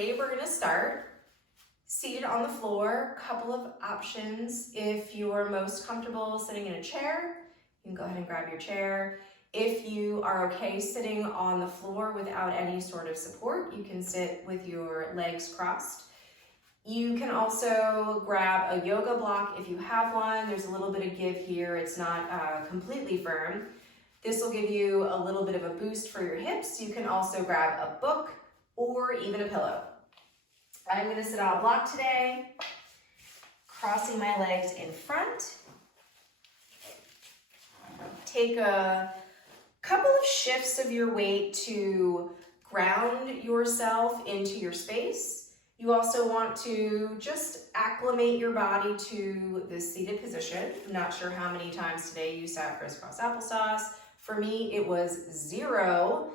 today we're gonna start seated on the floor. Couple of options. If you're most comfortable sitting in a chair, you can go ahead and grab your chair. If you are okay sitting on the floor without any sort of support, you can sit with your legs crossed. You can also grab a yoga block if you have one. There's a little bit of give here. It's not completely firm. This will give you a little bit of a boost for your hips. You can also grab a book or even a pillow. I'm going to sit on a block today, crossing my legs in front. Take a couple of shifts of your weight to ground yourself into your space. You also want to just acclimate your body to this seated position. I'm not sure how many times today you sat crisscross applesauce. For me, it was 0.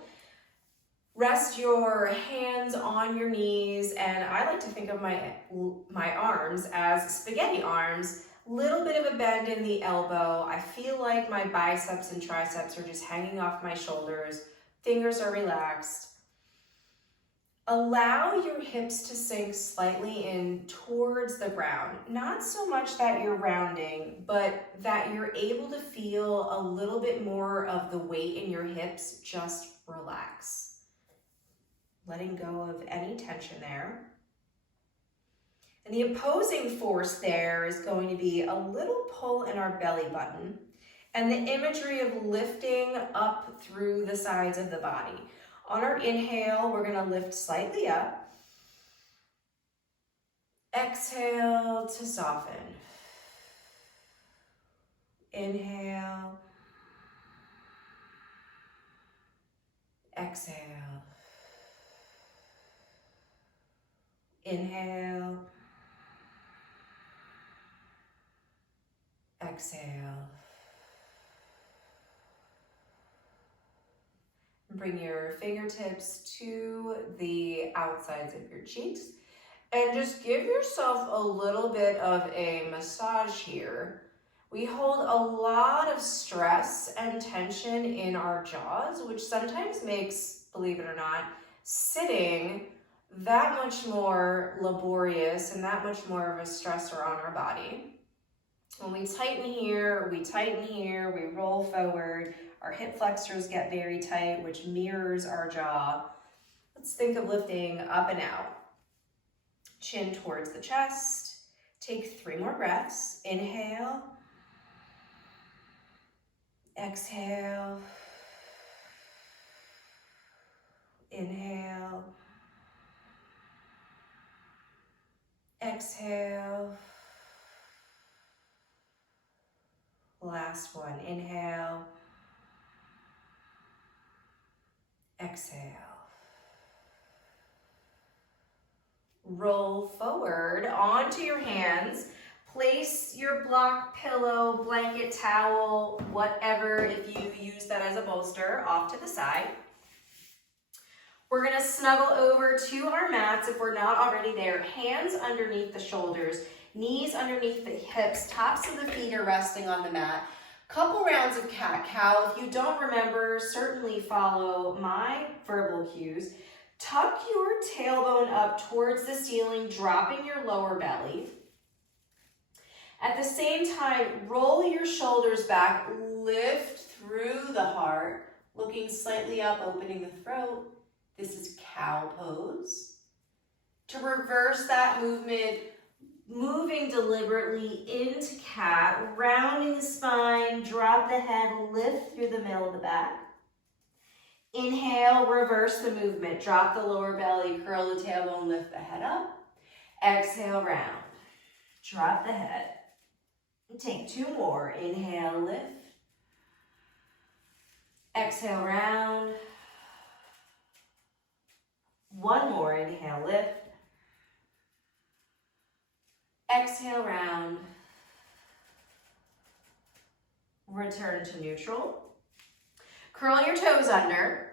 Rest your hands on your knees, and I like to think of my arms as spaghetti arms. Little bit of a bend in the elbow. I feel like my biceps and triceps are just hanging off my shoulders. Fingers are relaxed. Allow your hips to sink slightly in towards the ground. Not so much that you're rounding, but that you're able to feel a little bit more of the weight in your hips just relax. Letting go of any tension there. And the opposing force there is going to be a little pull in our belly button and the imagery of lifting up through the sides of the body. On our inhale, we're going to lift slightly up. Exhale to soften. Inhale. Exhale. Inhale. Exhale. Bring your fingertips to the outsides of your cheeks and just give yourself a little bit of a massage here. We hold a lot of stress and tension in our jaws, which sometimes makes, believe it or not, sitting that much more laborious and that much more of a stressor on our body. When we tighten here, we roll forward. Our hip flexors get very tight, which mirrors our jaw. Let's think of lifting up and out. Chin towards the chest. Take 3 more breaths. Inhale. Exhale. Inhale. Exhale. Last one. Inhale. Exhale. Roll forward onto your hands. Place your block, pillow, blanket, towel, whatever, if you use that as a bolster, off to the side. We're going to snuggle over to our mats if we're not already there. Hands underneath the shoulders, knees underneath the hips, tops of the feet are resting on the mat. Couple rounds of cat-cow. If you don't remember, certainly follow my verbal cues. Tuck your tailbone up towards the ceiling, dropping your lower belly. At the same time, roll your shoulders back, lift through the heart, looking slightly up, opening the throat. This is cow pose. To reverse that movement, moving deliberately into cat, rounding the spine, drop the head, lift through the middle of the back. Inhale, reverse the movement, drop the lower belly, curl the tailbone, lift the head up. Exhale, round, drop the head. Take 2 more, inhale, lift. Exhale, round. 1 more, inhale, lift. Exhale, round. Return to neutral. Curl your toes under.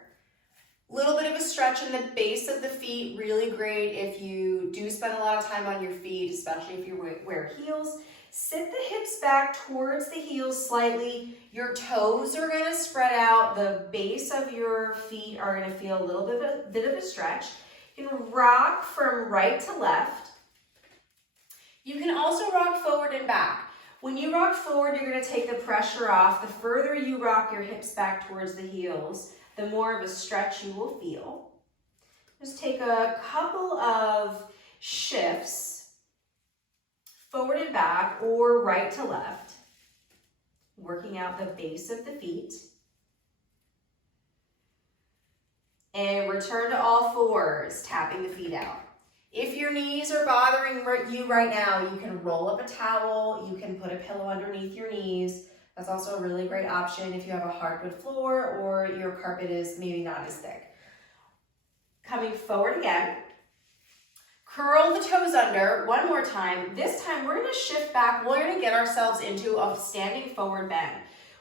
Little bit of a stretch in the base of the feet, really great if you do spend a lot of time on your feet, especially if you wear heels. Sit the hips back towards the heels slightly. Your toes are going to spread out. The base of your feet are going to feel a little bit of a stretch. You can rock from right to left. You can also rock forward and back. When you rock forward, you're going to take the pressure off. The further you rock your hips back towards the heels, the more of a stretch you will feel. Just take a couple of shifts, forward and back or right to left, working out the base of the feet. And return to all fours, tapping the feet out. If your knees are bothering you right now, you can roll up a towel, you can put a pillow underneath your knees. That's also a really great option if you have a hardwood floor or your carpet is maybe not as thick. Coming forward again. Curl the toes under one more time. This time we're going to shift back. We're going to get ourselves into a standing forward bend.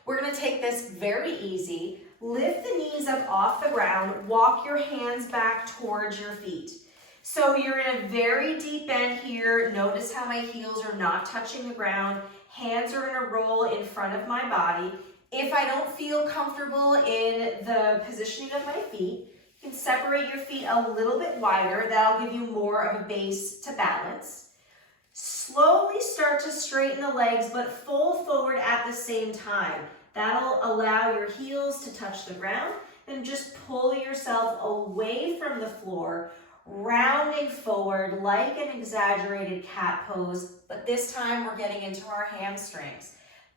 We're going to take this very easy. Lift the knees up off the ground. Walk your hands back towards your feet. So you're in a very deep bend here. Notice how my heels are not touching the ground. Hands are going to roll in front of my body. If I don't feel comfortable in the positioning of my feet, you can separate your feet a little bit wider. That'll give you more of a base to balance. Slowly start to straighten the legs, but fold forward at the same time. That'll allow your heels to touch the ground, and just pull yourself away from the floor, rounding forward like an exaggerated cat pose, but this time we're getting into our hamstrings.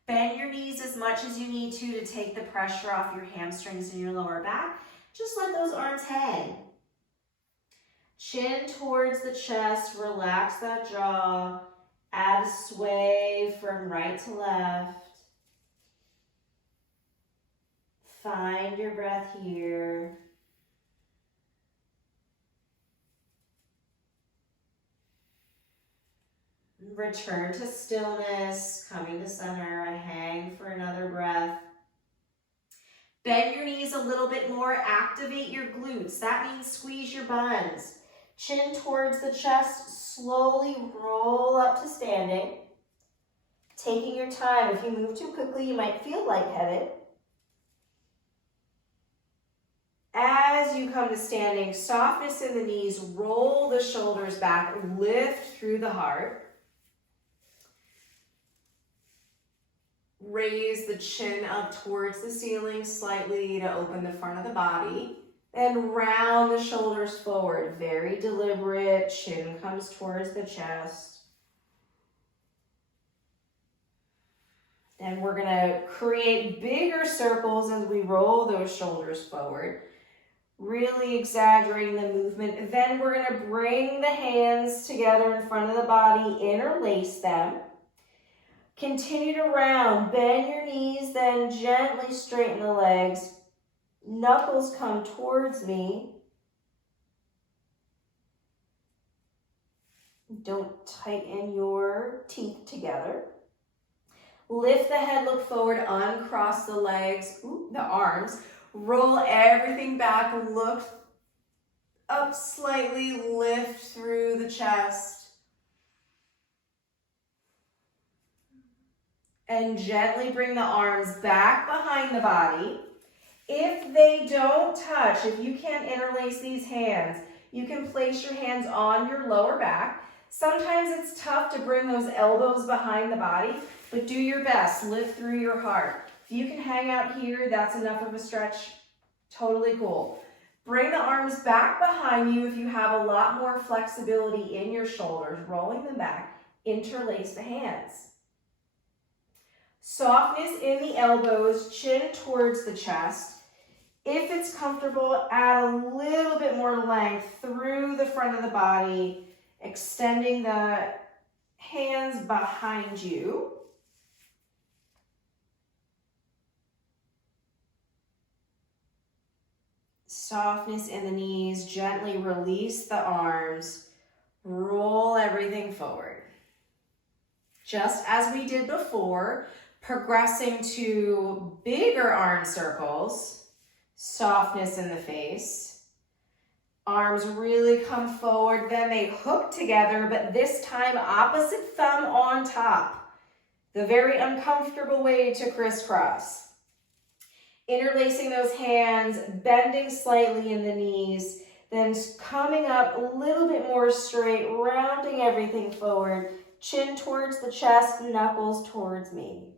Bend your knees as much as you need to take the pressure off your hamstrings and your lower back. Just let those arms hang. Chin towards the chest, relax that jaw, add a sway from right to left. Find your breath here. Return to stillness, coming to center. I hang for another breath. Bend your knees a little bit more, activate your glutes. That means squeeze your buns. Chin towards the chest, slowly roll up to standing. Taking your time. If you move too quickly, you might feel lightheaded. As you come to standing, softness in the knees, roll the shoulders back, lift through the heart. Raise the chin up towards the ceiling slightly to open the front of the body. Then round the shoulders forward. Very deliberate. Chin comes towards the chest. And we're going to create bigger circles as we roll those shoulders forward. Really exaggerating the movement. Then we're going to bring the hands together in front of the body, interlace them. Continue to round, bend your knees, then gently straighten the legs. Knuckles come towards me. Don't tighten your teeth together. Lift the head, look forward, uncross the legs, the arms. Roll everything back, look up slightly, lift through the chest. And gently bring the arms back behind the body. If they don't touch, if you can't interlace these hands, you can place your hands on your lower back. Sometimes it's tough to bring those elbows behind the body, but do your best. Lift through your heart. If you can hang out here, that's enough of a stretch. Totally cool. Bring the arms back behind you if you have a lot more flexibility in your shoulders, rolling them back. Interlace the hands. Softness in the elbows, chin towards the chest. If it's comfortable, add a little bit more length through the front of the body, extending the hands behind you. Softness in the knees, gently release the arms, roll everything forward. Just as we did before, progressing to bigger arm circles, softness in the face. Arms really come forward, then they hook together, but this time opposite thumb on top. The very uncomfortable way to crisscross. Interlacing those hands, bending slightly in the knees, Then coming up a little bit more straight, rounding everything forward. Chin towards the chest, knuckles towards me.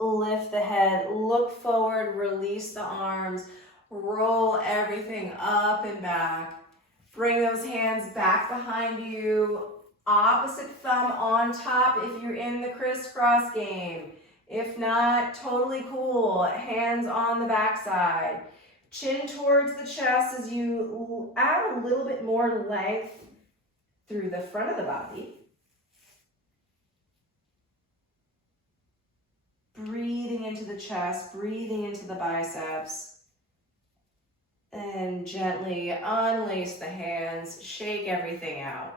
Lift the head, look forward, release the arms, roll everything up and back. Bring those hands back behind you. Opposite thumb on top if you're in the crisscross game. If not, totally cool. Hands on the backside. Chin towards the chest as you add a little bit more length through the front of the body. Breathing into the chest, breathing into the biceps. And gently unlace the hands, shake everything out.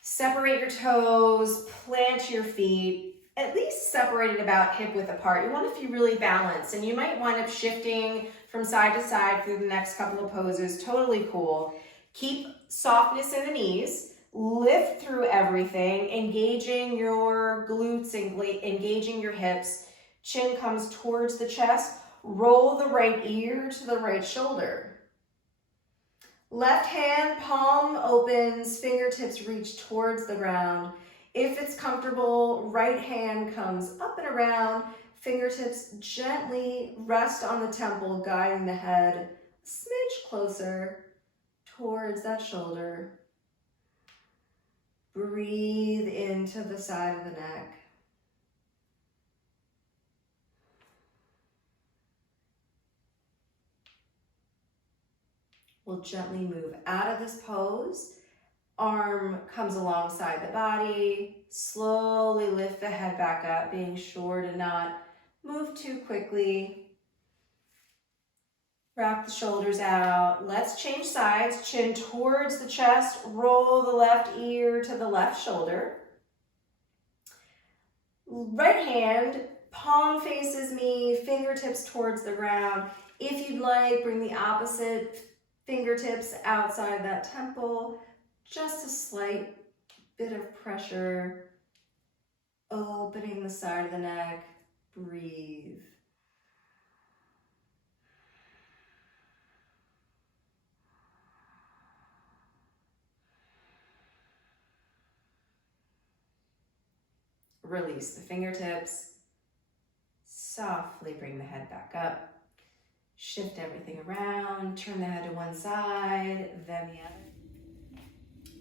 Separate your toes, plant your feet, at least separated about hip width apart. You want to feel really balanced, and you might wind up shifting from side to side through the next couple of poses. Totally cool. Keep softness in the knees. Lift through everything, engaging your glutes, engaging your hips. Chin comes towards the chest. Roll the right ear to the right shoulder. Left hand, palm opens, fingertips reach towards the ground. If it's comfortable, right hand comes up and around. Fingertips gently rest on the temple, guiding the head a smidge closer towards that shoulder. Breathe into the side of the neck. We'll gently move out of this pose. Arm comes alongside the body. Slowly lift the head back up, being sure to not move too quickly. Wrap the shoulders out. Let's change sides. Chin towards the chest. Roll the left ear to the left shoulder. Right hand, palm faces me, fingertips towards the ground. If you'd like, bring the opposite fingertips outside that temple. Just a slight bit of pressure. Opening the side of the neck. Breathe. Release the fingertips. Softly bring the head back up. Shift everything around. Turn the head to one side, then the other.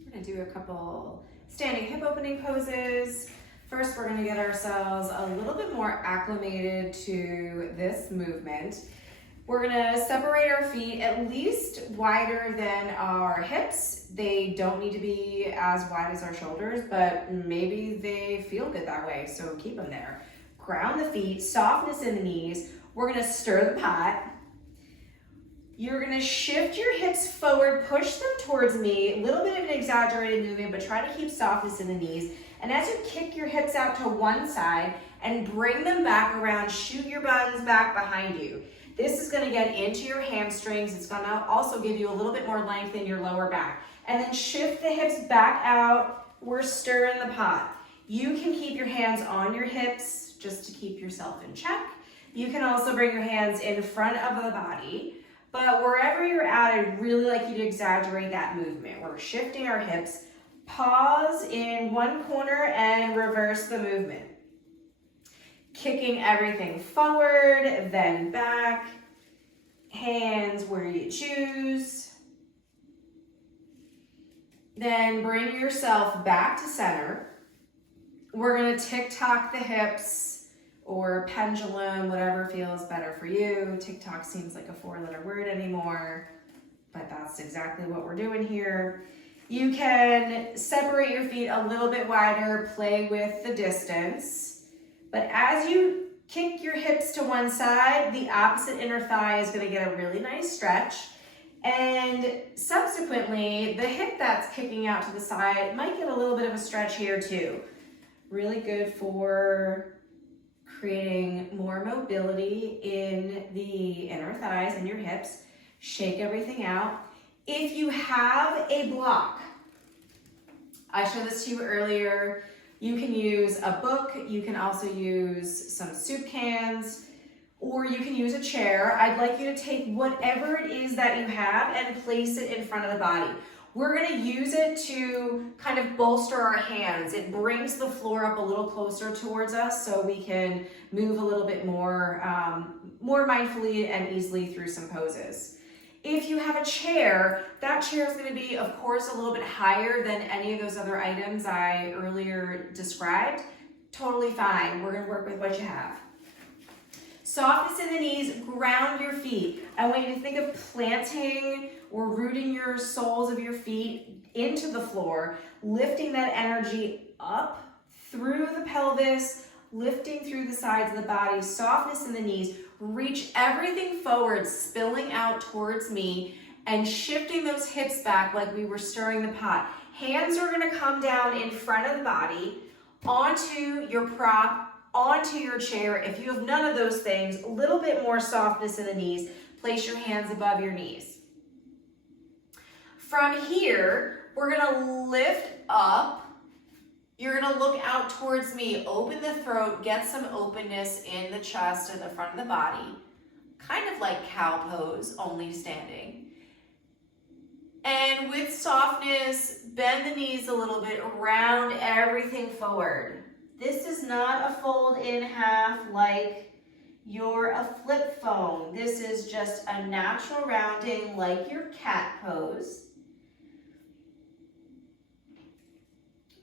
We're going to do a couple standing hip opening poses. First, we're going to get ourselves a little bit more acclimated to this movement. We're going to separate our feet at least wider than our hips. They don't need to be as wide as our shoulders, but maybe they feel good that way, so keep them there. Ground the feet, softness in the knees. We're going to stir the pot. You're going to shift your hips forward, push them towards me. A little bit of an exaggerated movement, but try to keep softness in the knees. And as you kick your hips out to one side and bring them back around, shoot your buns back behind you. This is going to get into your hamstrings. It's going to also give you a little bit more length in your lower back. And then shift the hips back out. We're stirring the pot. You can keep your hands on your hips just to keep yourself in check. You can also bring your hands in front of the body. But wherever you're at, I'd really like you to exaggerate that movement. We're shifting our hips. Pause in one corner and reverse the movement. Kicking everything forward, then back. Hands where you choose. Then bring yourself back to center. We're going to tick-tock the hips or pendulum, whatever feels better for you. Tick-tock seems like a four-letter word anymore, but that's exactly what we're doing here. You can separate your feet a little bit wider, play with the distance. But as you kick your hips to one side, the opposite inner thigh is going to get a really nice stretch. And subsequently, the hip that's kicking out to the side might get a little bit of a stretch here too. Really good for creating more mobility in the inner thighs and your hips. Shake everything out. If you have a block, I showed this to you earlier, You can use a book, you can also use some soup cans, or you can use a chair. I'd like you to take whatever it is that you have and place it in front of the body. We're gonna use it to kind of bolster our hands. It brings the floor up a little closer towards us so we can move a little bit more, more mindfully and easily through some poses. If you have a chair, that chair is gonna be, of course, a little bit higher than any of those other items I earlier described. Totally fine, we're gonna work with what you have. Softness in the knees, ground your feet. I want you to think of planting or rooting your soles of your feet into the floor, lifting that energy up through the pelvis, lifting through the sides of the body, softness in the knees. Reach everything forward, spilling out towards me and shifting those hips back like we were stirring the pot. Hands are gonna come down in front of the body, onto your prop, onto your chair. If you have none of those things, a little bit more softness in the knees, place your hands above your knees. From here, we're gonna lift up. You're gonna look out towards me, open the throat, get some openness in the chest and the front of the body, kind of like cow pose, only standing. And with softness, bend the knees a little bit, round everything forward. This is not a fold in half like you're a flip phone. This is just a natural rounding like your cat pose.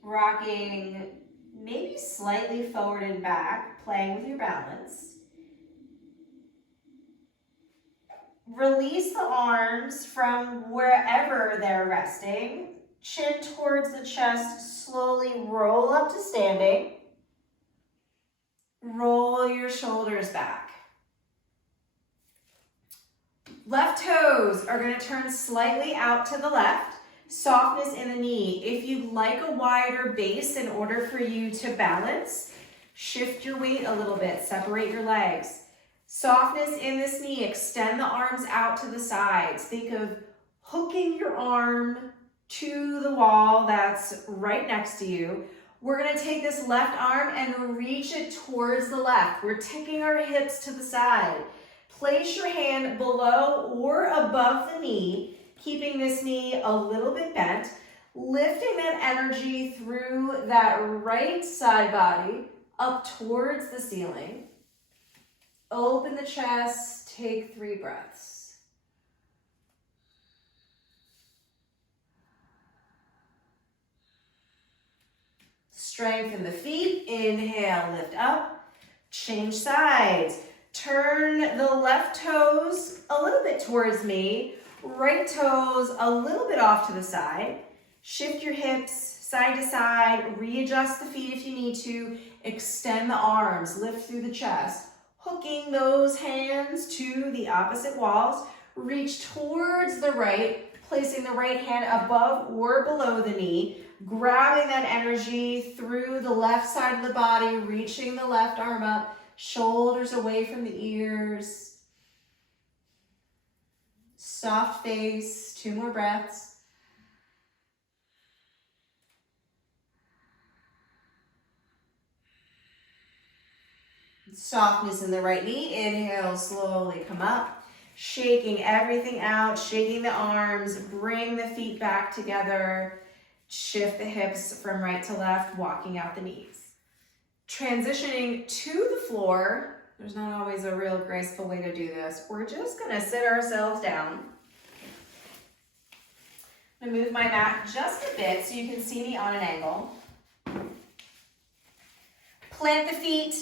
Rocking maybe slightly forward and back, playing with your balance. Release the arms from wherever they're resting. Chin towards the chest, slowly roll up to standing. Roll your shoulders back. Left toes are going to turn slightly out to the left. Softness in the knee. If you'd like a wider base in order for you to balance, shift your weight a little bit, separate your legs. Softness in this knee, extend the arms out to the sides. Think of hooking your arm to the wall that's right next to you. We're gonna take this left arm and reach it towards the left. We're taking our hips to the side. Place your hand below or above the knee, keeping this knee a little bit bent, lifting that energy through that right side body up towards the ceiling. Open the chest, take 3 breaths. Strengthen the feet, inhale, lift up, change sides. Turn the left toes a little bit towards me, right toes a little bit off to the side. Shift your hips side to side, readjust the feet if you need to, extend the arms, lift through the chest, hooking those hands to the opposite walls. Reach towards the right, placing the right hand above or below the knee, grabbing that energy through the left side of the body, reaching the left arm up, shoulders away from the ears. Soft face, 2 more breaths. Softness in the right knee. Inhale, slowly come up. Shaking everything out, shaking the arms, bring the feet back together. Shift the hips from right to left, walking out the knees. Transitioning to the floor. There's not always a real graceful way to do this. We're just gonna sit ourselves down. I'm gonna move my mat just a bit so you can see me on an angle. Plant the feet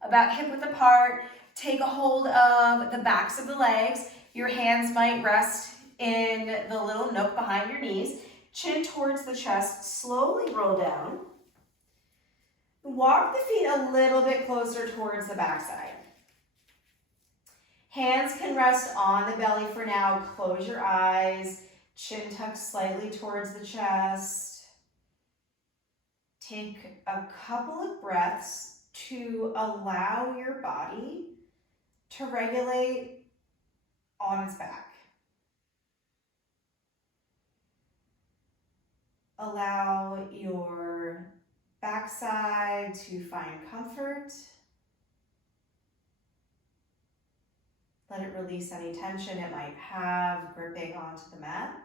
about hip width apart. Take a hold of the backs of the legs. Your hands might rest in the little nook behind your knees. Chin towards the chest, slowly roll down. Walk the feet a little bit closer towards the backside. Hands can rest on the belly for now. Close your eyes. Chin tucked slightly towards the chest. Take a couple of breaths to allow your body to regulate on its back. Allow your backside to find comfort. Let it release any tension it might have gripping onto the mat.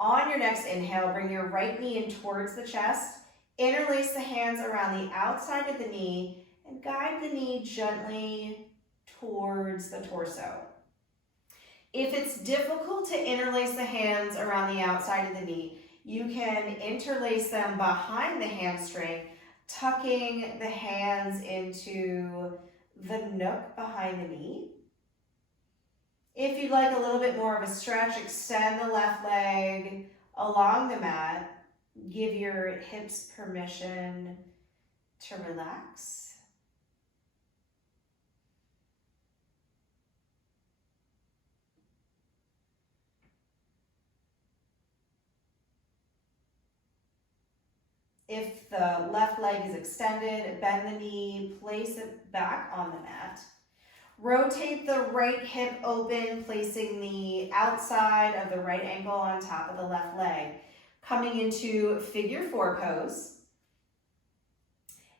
On your next inhale, bring your right knee in towards the chest. Interlace the hands around the outside of the knee and guide the knee gently towards the torso. If it's difficult to interlace the hands around the outside of the knee, you can interlace them behind the hamstring, tucking the hands into the nook behind the knee. If you'd like a little bit more of a stretch, extend the left leg along the mat. Give your hips permission to relax. If the left leg is extended, bend the knee, place it back on the mat. Rotate the right hip open, placing the outside of the right ankle on top of the left leg. Coming into figure four pose.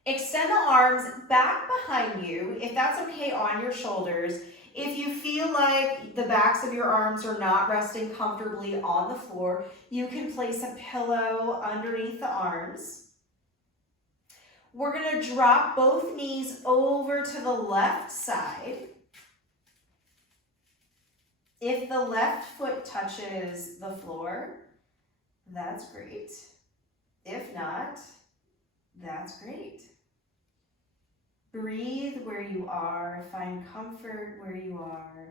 Extend the arms back behind you, if that's okay, on your shoulders. If you feel like the backs of your arms are not resting comfortably on the floor, you can place a pillow underneath the arms. We're going to drop both knees over to the left side. If the left foot touches the floor, that's great. If not, that's great. Breathe where you are. Find comfort where you are.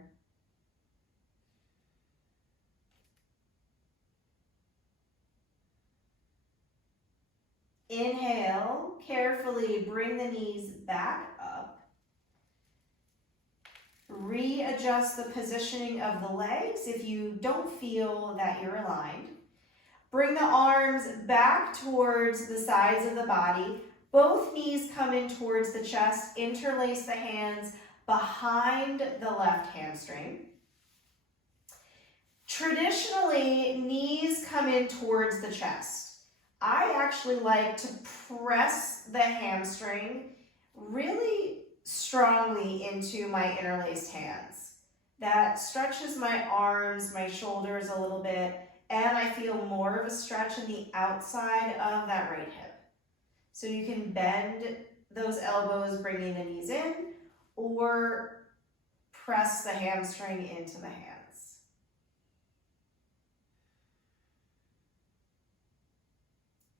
Inhale, carefully bring the knees back up. Readjust the positioning of the legs if you don't feel that you're aligned. Bring the arms back towards the sides of the body. Both knees come in towards the chest. Interlace the hands behind the left hamstring. Traditionally, knees come in towards the chest. I actually like to press the hamstring really strongly into my interlaced hands. That stretches my arms, my shoulders a little bit, and I feel more of a stretch in the outside of that right hip. So you can bend those elbows, bringing the knees in, or press the hamstring into the hands.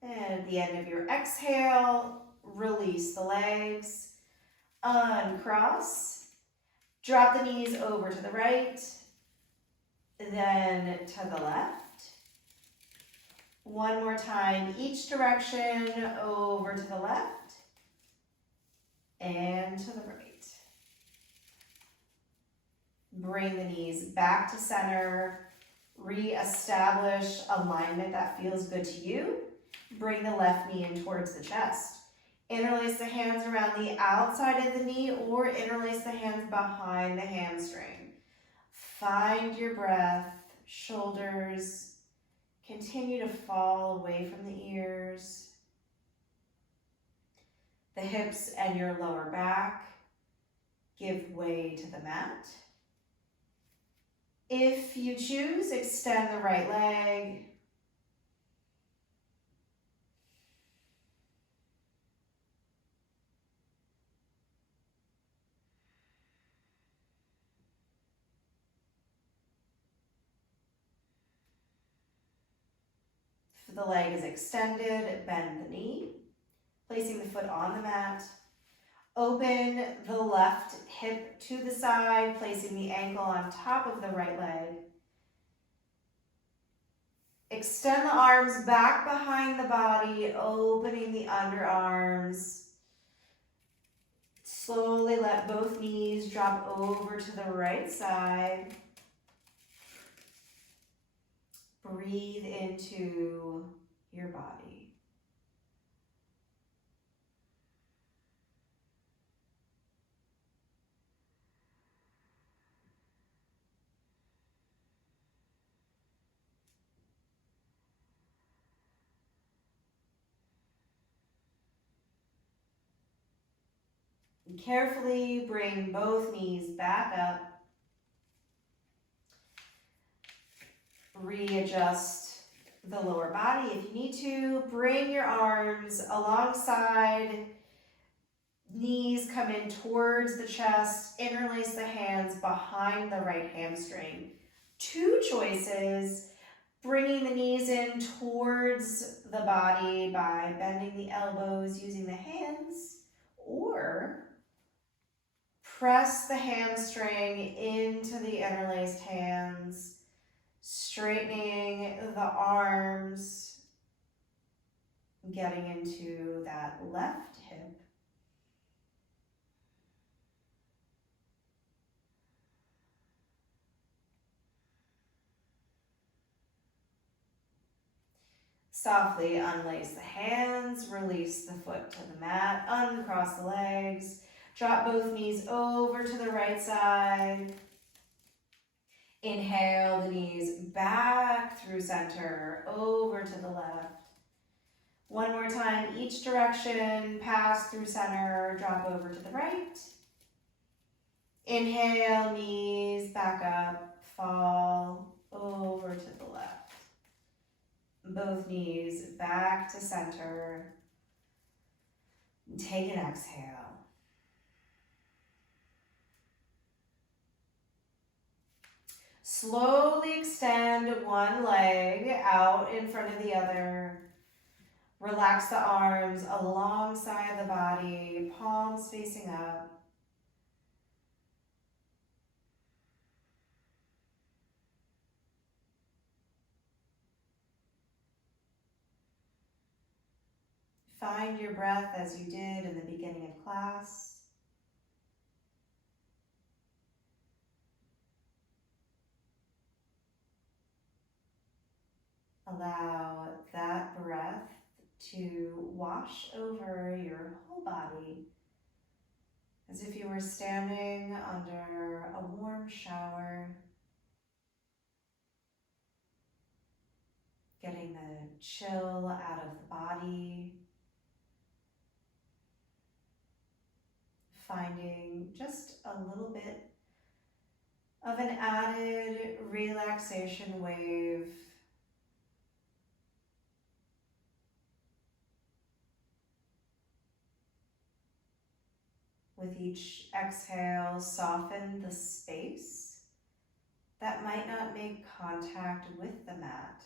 And at the end of your exhale, release the legs, uncross, drop the knees over to the right, then to the left. One more time, each direction, over to the left and to the right. Bring the knees back to center. Re-establish alignment that feels good to you. Bring the left knee in towards the chest. Interlace the hands around the outside of the knee or interlace the hands behind the hamstring. Find your breath, shoulders continue to fall away from the ears. The hips and your lower back give way to the mat. If you choose, extend the right leg. If the leg is extended, bend the knee, placing the foot on the mat. Open the left hip to the side, placing the ankle on top of the right leg. Extend the arms back behind the body, opening the underarms. Slowly let both knees drop over to the right side. Breathe into your body. Carefully bring both knees back up. Readjust the lower body if you need to. Bring your arms alongside, knees come in towards the chest, interlace the hands behind the right hamstring. Two choices: bringing the knees in towards the body by bending the elbows using the hands, or press the hamstring into the interlaced hands, straightening the arms, getting into that left hip. Softly unlace the hands, release the foot to the mat, uncross the legs, drop both knees over to the right side. Inhale the knees back through center, over to the left. One more time, each direction, pass through center, drop over to the right. Inhale, knees back up, fall over to the left. Both knees back to center. Take an exhale. Slowly extend one leg out in front of the other. Relax the arms alongside the body, palms facing up. Find your breath as you did in the beginning of class. Allow that breath to wash over your whole body as if you were standing under a warm shower, getting the chill out of the body, finding just a little bit of an added relaxation wave. With each exhale, soften the space that might not make contact with the mat.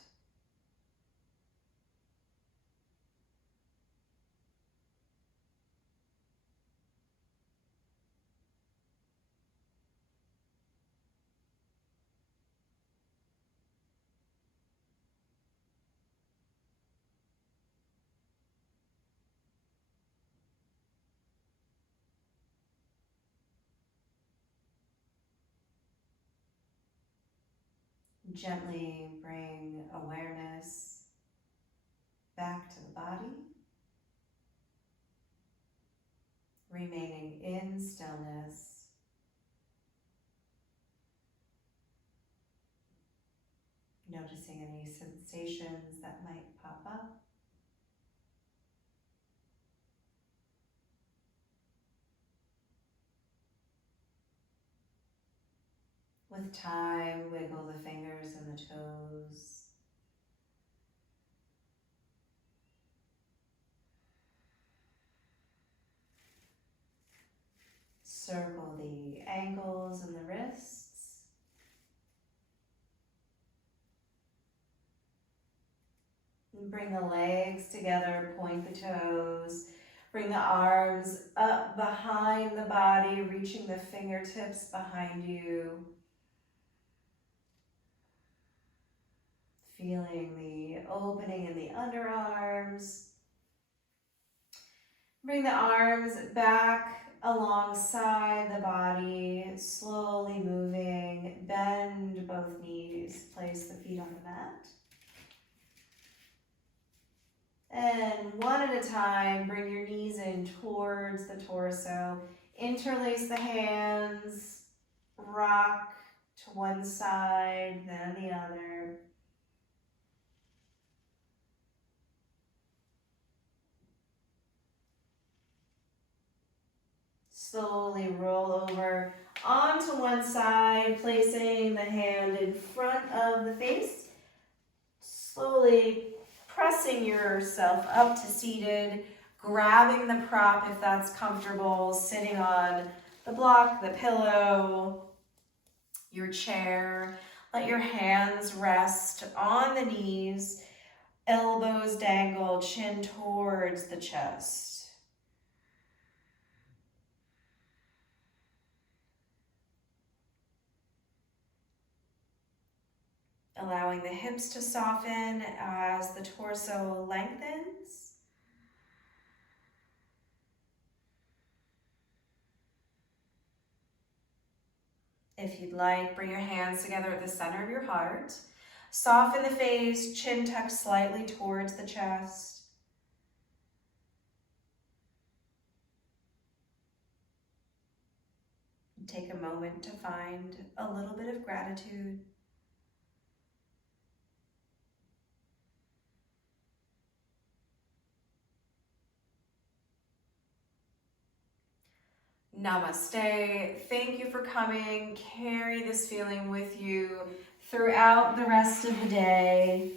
Gently bring awareness back to the body, remaining in stillness. Noticing any sensations that might pop up. With time, wiggle the fingers and the toes. Circle the ankles and the wrists. And bring the legs together, point the toes. Bring the arms up behind the body, reaching the fingertips behind you. Feeling the opening in the underarms. Bring the arms back alongside the body, slowly moving. Bend both knees. Place the feet on the mat. And one at a time, bring your knees in towards the torso. Interlace the hands. Rock to one side, then the other. Slowly roll over onto one side, placing the hand in front of the face. Slowly pressing yourself up to seated, grabbing the prop if that's comfortable, sitting on the block, the pillow, your chair. Let your hands rest on the knees, elbows dangle, chin towards the chest. Allowing the hips to soften as the torso lengthens. If you'd like, bring your hands together at the center of your heart. Soften the face, chin tucked slightly towards the chest. Take a moment to find a little bit of gratitude. Namaste. Thank you for coming. Carry this feeling with you throughout the rest of the day.